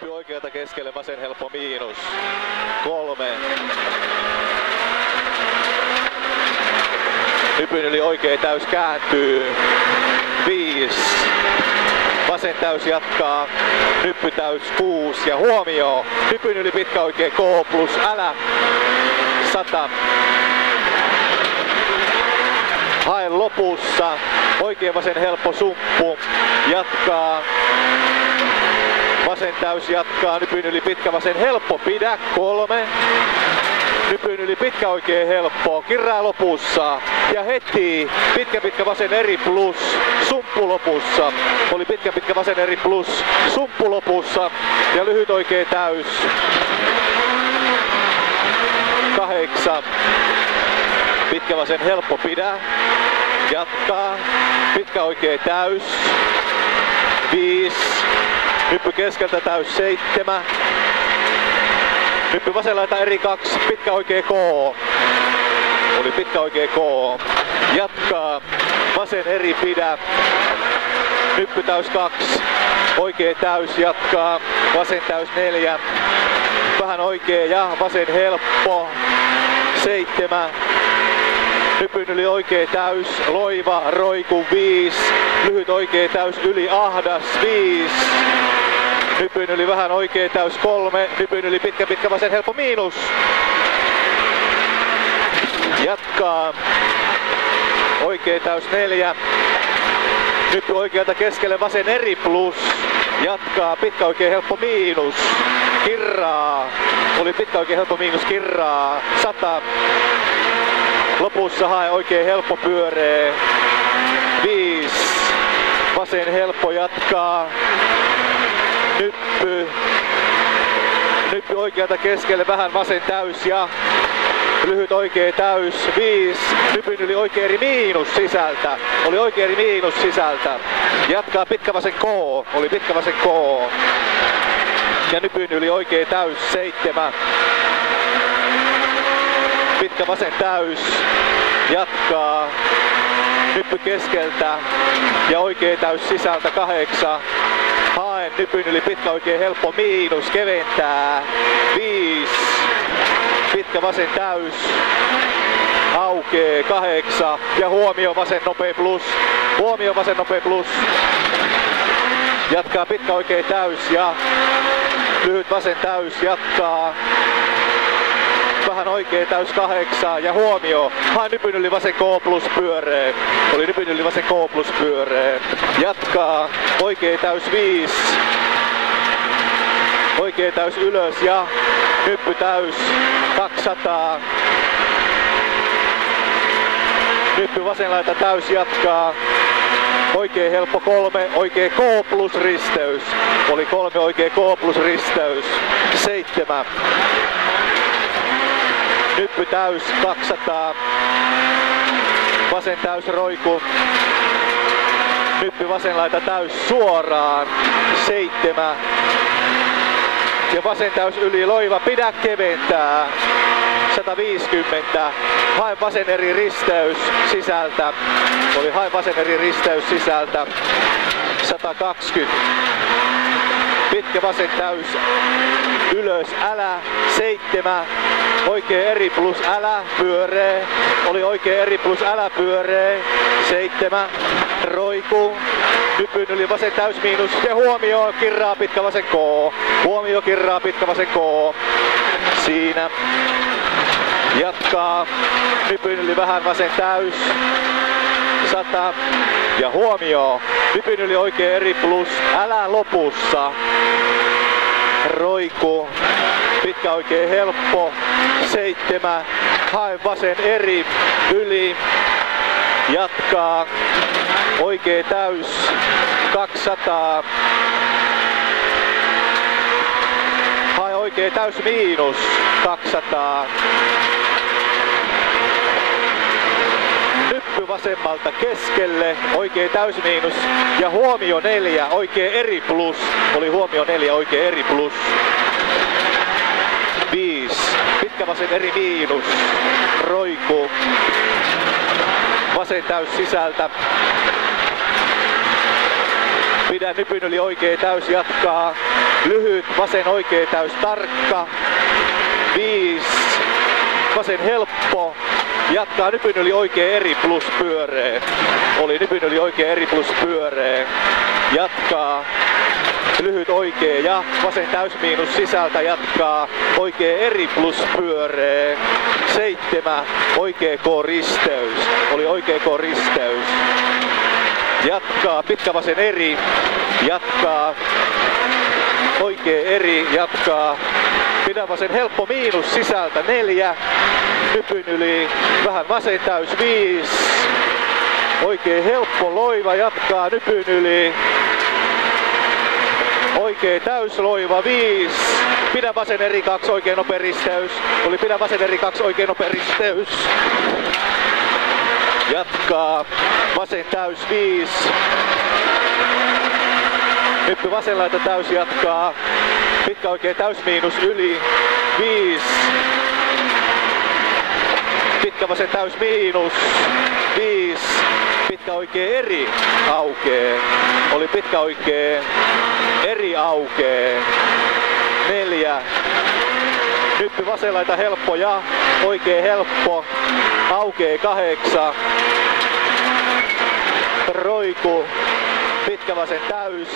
Nyppy oikealta keskelle, vasen helppo miinus. 3. Nypyn yli oikea täys kääntyy. 5. Vasen täys jatkaa. Nyppy täys 6 ja huomio. Nypyn yli pitkä oikea K plus älä. 100. Hae lopussa. Oikea vasen helppo sumppu. Jatkaa. Vasen täys jatkaa. Nypyn yli pitkä vasen helppo pidä. 3. Nypyn yli pitkä oikea helppo. Kirraa lopussa. Ja heti pitkä vasen eri plus. Sumppu lopussa. Oli pitkä vasen eri plus. Sumppu lopussa. Ja lyhyt oikea täys. 8. Pitkä vasen helppo pidä. Jatkaa. Pitkä oikea täys. 5. Nyppy keskeltä täys 7. Nyppy vasen laita eri 2. Pitkä oikea K. Oli pitkä oikea K. Jatkaa. Vasen eri pidä. Nyppy täys 2. Oikea täys jatkaa. Vasen täys 4. Vähän oikea ja vasen helppo. 7. Nypyn yli oikea täys. Loiva roiku 5. Lyhyt oikea täys yli ahdas 5. Nypyn yli vähän oikea täys 3. Nypyn yli pitkä vasen helppo miinus. Jatkaa. Oikea täys 4. Nyppy oikealta keskelle vasen eri plus. Jatkaa. Pitkä oikea helppo miinus. Kirraa. Oli pitkä oikea helppo miinus. Kirraa. 100. Lopussa hae oikea helppo pyöree. 5. Vasen helppo jatkaa. Nyppy. Nyppy oikealta keskelle vähän vasen täys ja lyhyt oikea täys. 5. Nypyn yli oikea eri miinus sisältä. Oli oikea eri miinus sisältä. Jatkaa pitkä vasen K. Oli pitkä vasen K. Ja nypyn yli oikea täys 7. Pitkä vasen täys. Jatkaa. Nyppy keskeltä ja oikea täys sisältä 8. Haen nypyn yli pitkä oikea helppo miinus. Keventää. 5. Pitkä vasen täys. Aukee 8. Ja huomio vasen nopea plus. Huomio vasen nopea plus. Jatkaa pitkä oikea täys ja lyhyt vasen täys jatkaa. Vähän oikea täys 8 ja huomio. Hae nypyn yli vasen K plus pyöree. Oli nypyn yli vasen K plus pyöree. Jatkaa. Oikea täys 5. Oikea täys ylös ja nyppy täys 200. Nyppy vasen laita täys jatkaa. Oikea helppo 3. Oikea K plus risteys. Oli 3 oikea K plus risteys. 7. Nyppy täys 200. Vasen täys roiku. Nyppy vasen laita täys suoraan. 7. Ja vasen täys yli loiva. Pidä keventää. 150. Hae vasen eri risteys sisältä. Oli hae vasen eri risteys sisältä. 120. Pitkä vasen täys ylös älä. 7. Oikea eri plus älä pyöree. Oli oikea eri plus älä pyöree. 7. Roiku. Nypyn yli vasen täys miinus. Ja huomio kirraa pitkä vasen K. Huomio kirraa pitkä vasen K. Siinä. Jatkaa. Nypyn yli vähän vasen täys. 100. Ja huomio. Nypyn yli oikea eri plus. Älä lopussa. Roiku. Pitkä oikea helppo. 7. Hae vasen eri yli. Jatkaa. Oikea täys. 200. Hae oikea täys miinus. 200. Nyppy vasemmalta keskelle. Oikea täys miinus. Ja huomio 4. Oikea eri plus. Oli huomio 4. Oikea eri plus. 5. Pitkä vasen eri miinus. Roiku. Vasen täys sisältä. pidä nypyn yli oikea täys, jatkaa. Lyhyt, vasen oikea täys, tarkka. 5, vasen helppo. Jatkaa nypyn yli oikea eri plus pyöreä. Oli nypyn yli oikea eri plus pyöreä. Jatkaa. Lyhyt oikea ja vasen täys miinus sisältä, jatkaa. Oikea eri plus pyöreä. 7, oikea K-risteys. Oli oikea K-risteys. Jatkaa, pitkä vasen eri. Jatkaa. Oikea eri, jatkaa. Pidä vasen helppo miinus sisältä 4. Nypyn yli vähän vasen täys 5. Oikea helppo loiva, jatkaa nypyn yli. Oikea täysloiva 5. Pidä vasen eri 2, oikea nopea risteys. Oli pidä vasen eri 2, oikea nopea risteys. Jatkaa. Vasen täys 5. Nyppy vasen laita täys, jatkaa. Pitkä oikea täys miinus yli 5. Pitkä vasen täys miinus 5. Pitkä oikea eri aukee. Oli pitkä oikea eri aukee. 4. Nyppy vasen laita helppo ja oikea helppo. Aukee 8. Roiku. Pitkä vasen täys.